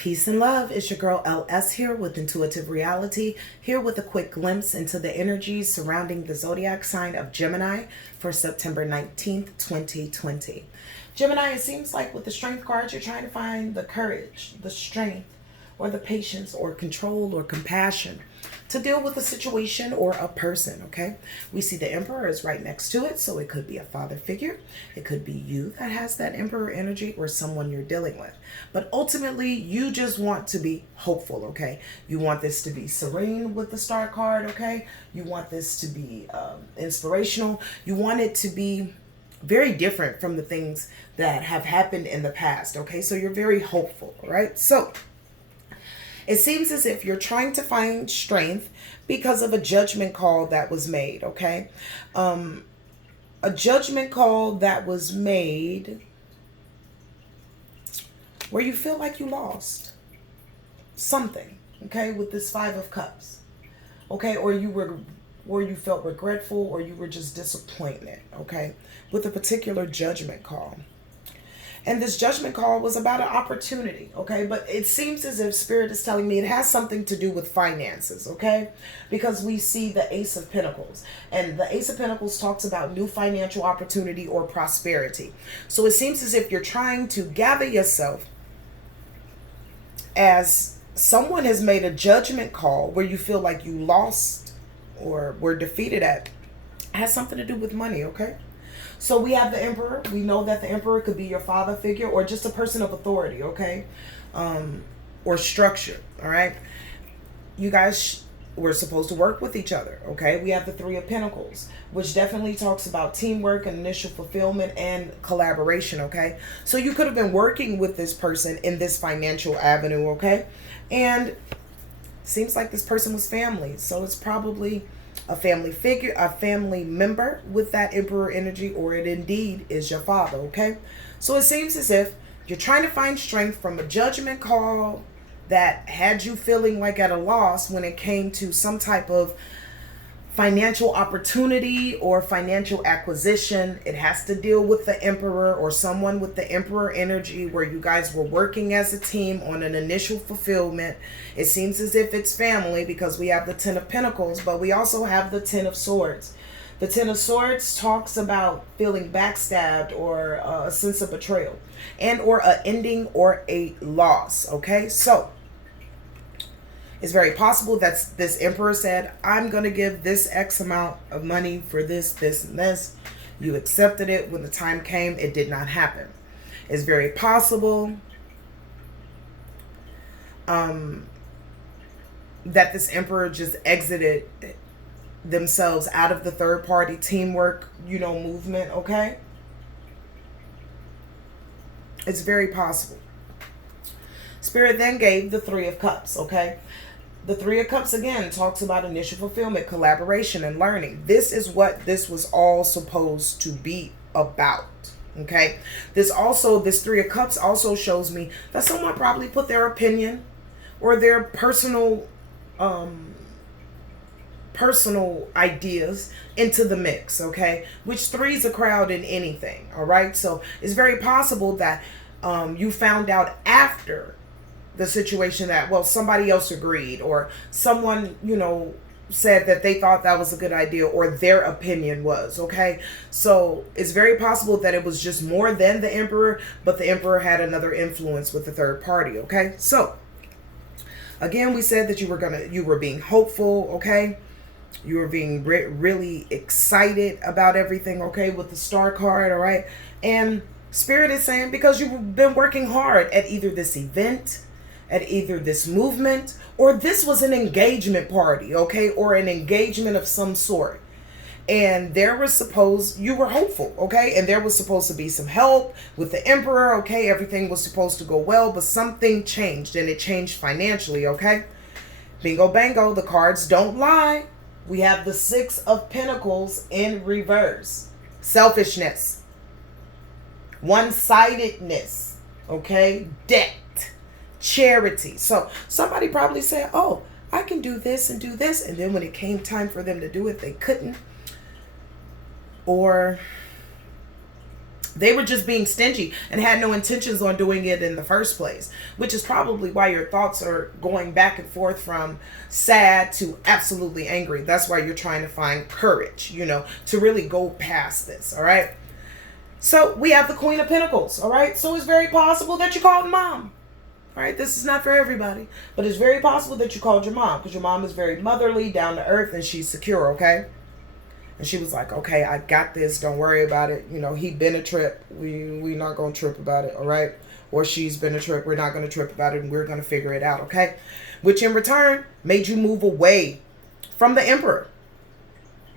Peace and love. It's your girl LS here with Intuitive Reality, here with a quick glimpse into the energies surrounding the zodiac sign of Gemini for September 19th, 2020. Gemini, it seems like with the strength cards, you're trying to find the courage, the strength, or the patience, or control, or compassion to deal with a situation or a person, okay? We see the Emperor is right next to it, so it could be a father figure. It could be you that has that Emperor energy or someone you're dealing with. But ultimately, you just want to be hopeful, okay? You want this to be serene with the Star card, okay? You want this to be inspirational. You want it to be very different from the things that have happened in the past, okay? So you're very hopeful, right? So it seems as if you're trying to find strength because of a judgment call that was made, okay? A judgment call that was made where you feel like you lost something, okay, with this Five of Cups, okay? Or you felt regretful, or you were just disappointed, okay, with a particular judgment call. And this judgment call was about an opportunity, okay? But it seems as if Spirit is telling me it has something to do with finances, okay? Because we see the Ace of Pentacles. And the Ace of Pentacles talks about new financial opportunity or prosperity. So it seems as if you're trying to gather yourself as someone has made a judgment call where you feel like you lost or were defeated at. It has something to do with money, okay? So we have the Emperor. We know that the Emperor could be your father figure or just a person of authority, okay? Or structure, all right? You guys were supposed to work with each other, okay? We have the Three of Pentacles, which definitely talks about teamwork and initial fulfillment and collaboration, okay? So you could have been working with this person in this financial avenue, okay? And seems like this person was family. So it's probably a family figure, a family member with that Emperor energy, or it indeed is your father, okay? So it seems as if you're trying to find strength from a judgment call that had you feeling like at a loss when it came to some type of financial opportunity or financial acquisition. It has to deal with the Emperor or someone with the Emperor energy where you guys were working as a team on an initial fulfillment. It seems as if it's family because we have the Ten of Pentacles, but we also have the Ten of Swords. The Ten of Swords talks about feeling backstabbed or a sense of betrayal and or an ending or a loss, okay? So it's very possible that this Emperor said, I'm going to give this X amount of money for this, this, and this. You accepted it. When the time came, it did not happen. It's very possible that this Emperor just exited themselves out of the third party teamwork, movement, okay? It's very possible. Spirit then gave the Three of Cups, okay? The Three of Cups, again, talks about initial fulfillment, collaboration, and learning. This is what this was all supposed to be about, okay? This Three of Cups also shows me that someone probably put their opinion or their personal ideas into the mix, okay? Which three's a crowd in anything, all right? So it's very possible that you found out after the situation that, well, somebody else agreed, or someone, said that they thought that was a good idea, or their opinion was, okay? So it's very possible that it was just more than the Emperor, but the Emperor had another influence with the third party, okay? So again, we said that you were being hopeful, okay? You were being really excited about everything, okay, with the Star card, all right? And Spirit is saying because you've been working hard at either this event, at either this movement, or this was an engagement party, okay, or an engagement of some sort. And you were hopeful, okay, and there was supposed to be some help with the Emperor, okay, everything was supposed to go well, but something changed, and it changed financially, okay? Bingo bango, the cards don't lie. We have the Six of Pentacles in reverse. Selfishness, one-sidedness, okay, debt, charity. So somebody probably said, oh, I can do this and do this, and then when it came time for them to do it, they couldn't. Or They were just being stingy and had no intentions on doing it in the first place, which is probably why your thoughts are going back and forth from sad to absolutely angry. That's why you're trying to find courage, to really go past this, all right? So we have the Queen of Pentacles, all right? So it's very possible that you called mom, all right? This is not for everybody, but it's very possible that you called your mom because your mom is very motherly, down to earth, and she's secure, okay? And she was like, okay, I got this. Don't worry about it. He been a trip. We not going to trip about it, all right? Or she's been a trip. We're not going to trip about it, and we're going to figure it out, okay? Which in return made you move away from the Emperor,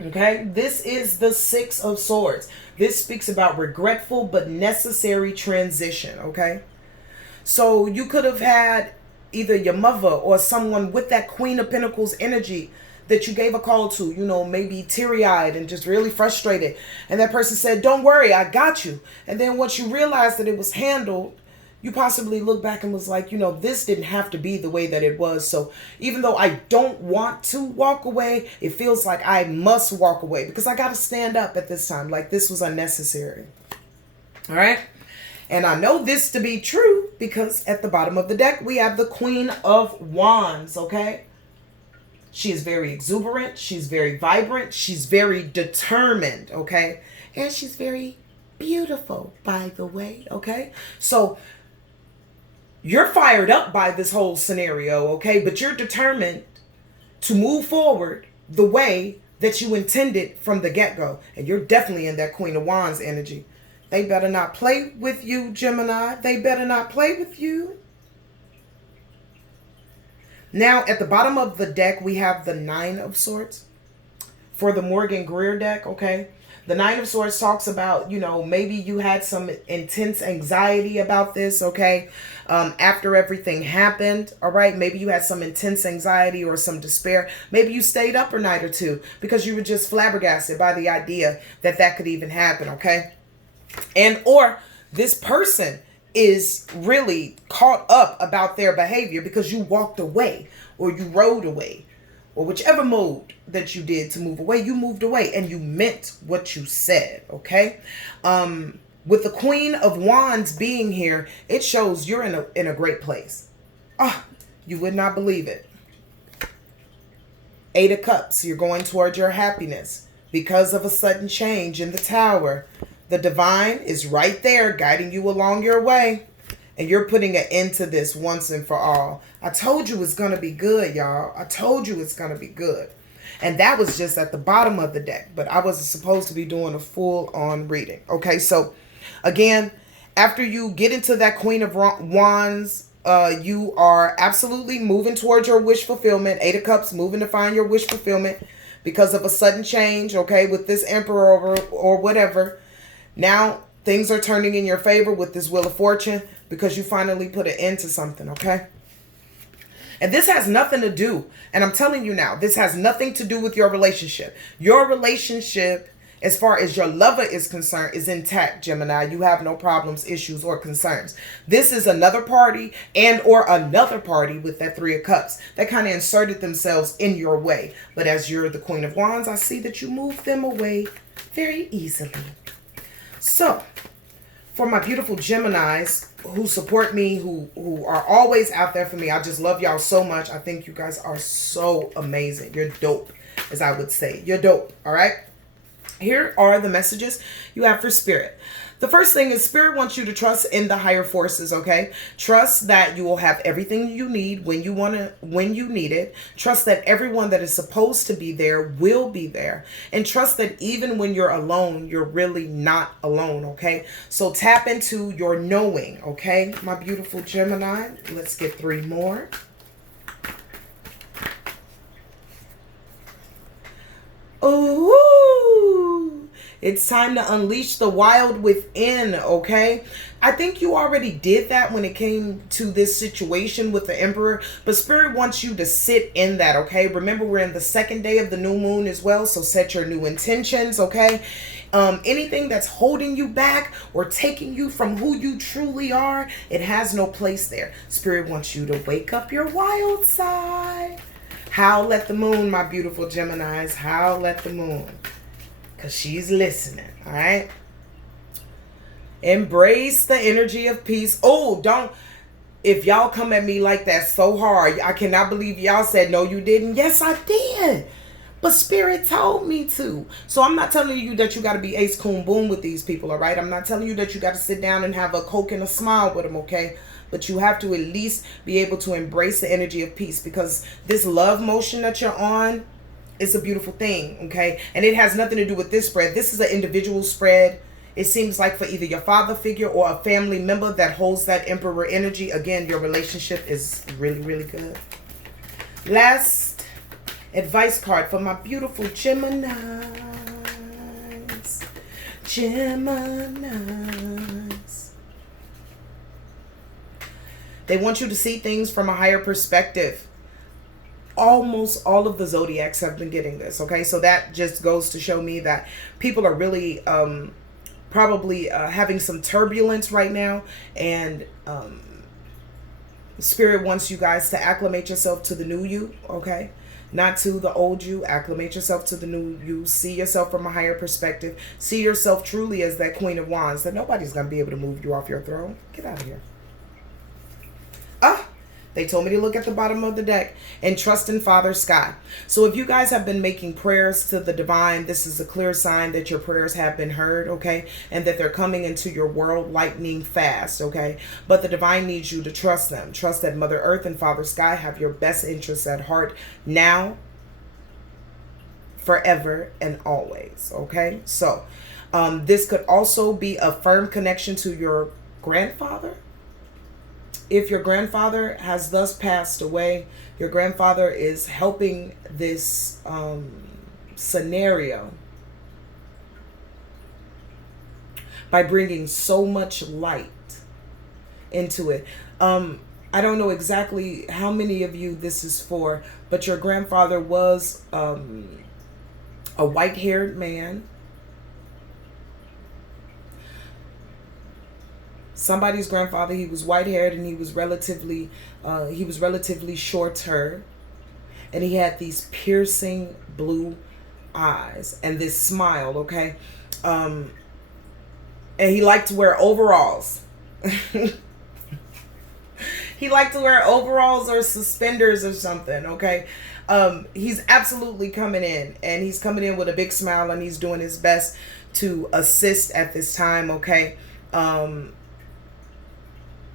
okay? This is the Six of Swords. This speaks about regretful but necessary transition, okay? So you could have had either your mother or someone with that Queen of Pentacles energy that you gave a call to, maybe teary-eyed and just really frustrated. And that person said, don't worry, I got you. And then once you realized that it was handled, you possibly look back and was like, this didn't have to be the way that it was. So even though I don't want to walk away, it feels like I must walk away because I got to stand up at this time. Like this was unnecessary. All right. And I know this to be true because at the bottom of the deck, we have the Queen of Wands. Okay. She is very exuberant. She's very vibrant. She's very determined, okay? And she's very beautiful, by the way, okay? So you're fired up by this whole scenario, okay? But you're determined to move forward the way that you intended from the get-go. And you're definitely in that Queen of Wands energy. They better not play with you, Gemini. They better not play with you. Now, at the bottom of the deck, we have the Nine of Swords for the Morgan Greer deck, okay? The Nine of Swords talks about, maybe you had some intense anxiety about this, okay? After everything happened, all right? Maybe you had some intense anxiety or some despair. Maybe you stayed up a night or two because you were just flabbergasted by the idea that that could even happen, okay? Or this person is really caught up about their behavior because you walked away or you rode away or whichever mode that you did to move away, you moved away and you meant what you said, okay? With the Queen of Wands being here, it shows you're in a great place. You would not believe it. Eight of Cups, you're going toward your happiness because of a sudden change in the Tower. The divine is right there guiding you along your way. And you're putting an end to this once and for all. I told you it's going to be good, y'all. I told you it's going to be good. And that was just at the bottom of the deck. But I wasn't supposed to be doing a full-on reading. Okay, so again, after you get into that Queen of Wands, you are absolutely moving towards your wish fulfillment. Eight of Cups, moving to find your wish fulfillment because of a sudden change, okay, with this Emperor or whatever. Now, things are turning in your favor with this Wheel of Fortune because you finally put an end to something, okay? And this has nothing to do, and I'm telling you now, this has nothing to do with your relationship. Your relationship, as far as your lover is concerned, is intact, Gemini. You have no problems, issues, or concerns. This is another party or another party with that Three of Cups that kind of inserted themselves in your way. But as you're the Queen of Wands, I see that you move them away very easily. So, for my beautiful Geminis who support me, who are always out there for me, I just love y'all so much. I think you guys are so amazing. You're dope, as I would say. You're dope, all right? Here are the messages you have for Spirit. The first thing is Spirit wants you to trust in the higher forces, okay? Trust that you will have everything you need when you need it. Trust that everyone that is supposed to be there will be there. And trust that even when you're alone, you're really not alone, okay? So tap into your knowing, okay? My beautiful Gemini. Let's get 3 more. Ooh. It's time to unleash the wild within, okay? I think you already did that when it came to this situation with the Emperor, but Spirit wants you to sit in that, okay? Remember, we're in the 2nd day of the new moon as well, so set your new intentions, okay? Anything that's holding you back or taking you from who you truly are, it has no place there. Spirit wants you to wake up your wild side. Howl at the moon, my beautiful Geminis. Howl at the moon. Because she's listening, all right? Embrace the energy of peace. Oh, don't. If y'all come at me like that so hard, I cannot believe y'all said, no, you didn't. Yes, I did. But Spirit told me to. So I'm not telling you that you got to be ace, coon, boom with these people, all right? I'm not telling you that you got to sit down and have a Coke and a smile with them, okay? But you have to at least be able to embrace the energy of peace, because this love motion that you're on is a beautiful thing, okay? And it has nothing to do with this spread. This is an individual spread. It seems like for either your father figure or a family member that holds that emperor energy. Again, your relationship is really, really good. Last advice card for my beautiful Geminis. Geminis. They want you to see things from a higher perspective. Almost all of the zodiacs have been getting this, okay? So that just goes to show me that people are really probably having some turbulence right now, and Spirit wants you guys to acclimate yourself to the new you, okay? Not to the old you. Acclimate yourself to the new you. See yourself from a higher perspective. See yourself truly as that Queen of Wands, that nobody's going to be able to move you off your throne. Get out of here. They told me to look at the bottom of the deck and trust in Father Sky. So if you guys have been making prayers to the divine, this is a clear sign that your prayers have been heard, okay? And that they're coming into your world lightning fast, okay? But the divine needs you to trust them. Trust that Mother Earth and Father Sky have your best interests at heart now, forever, and always, okay? So this could also be a firm connection to your grandfather. If your grandfather has thus passed away, your grandfather is helping this scenario by bringing so much light into it. I don't know exactly how many of you this is for, but your grandfather was a white-haired man. Somebody's grandfather, he was white-haired, and he was relatively shorter, and he had these piercing blue eyes and this smile, okay? And he liked to wear overalls. He liked to wear overalls or suspenders or something, okay? He's absolutely coming in, and he's coming in with a big smile, and he's doing his best to assist at this time, okay?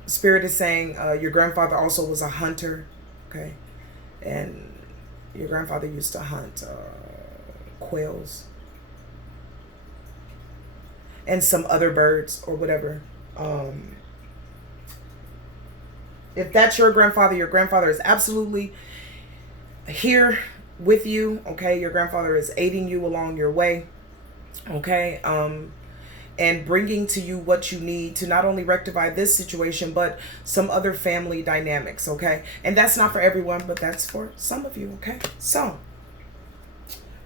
Spirit is saying your grandfather also was a hunter, okay? And your grandfather used to hunt quails and some other birds or whatever. If that's your grandfather is absolutely here with you, okay? Your grandfather is aiding you along your way, okay? And bringing to you what you need to not only rectify this situation, but some other family dynamics, okay? And that's not for everyone, but that's for some of you, okay? So,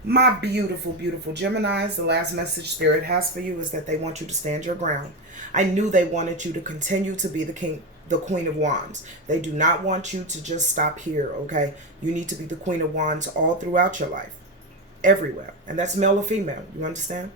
my beautiful, beautiful Geminis, the last message Spirit has for you is that they want you to stand your ground. I knew they wanted you to continue to be the Queen of Wands. They do not want you to just stop here, okay? You need to be the Queen of Wands all throughout your life, everywhere. And that's male or female, you understand?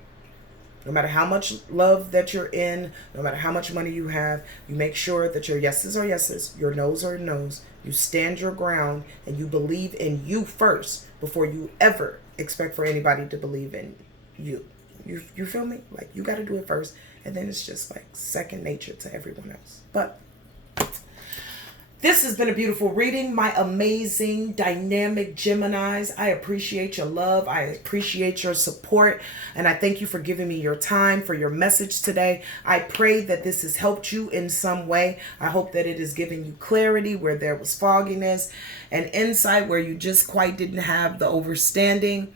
No matter how much love that you're in, no matter how much money you have, you make sure that your yeses are yeses, your noes are noes. You stand your ground, and you believe in you first before you ever expect for anybody to believe in you. You feel me? Like, you got to do it first, and then it's just like second nature to everyone else. But this has been a beautiful reading, my amazing, dynamic Geminis. I appreciate your love. I appreciate your support. And I thank you for giving me your time, for your message today. I pray that this has helped you in some way. I hope that it is giving you clarity where there was fogginess, and insight where you just quite didn't have the understanding.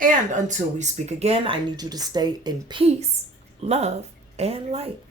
And until we speak again, I need you to stay in peace, love, and light.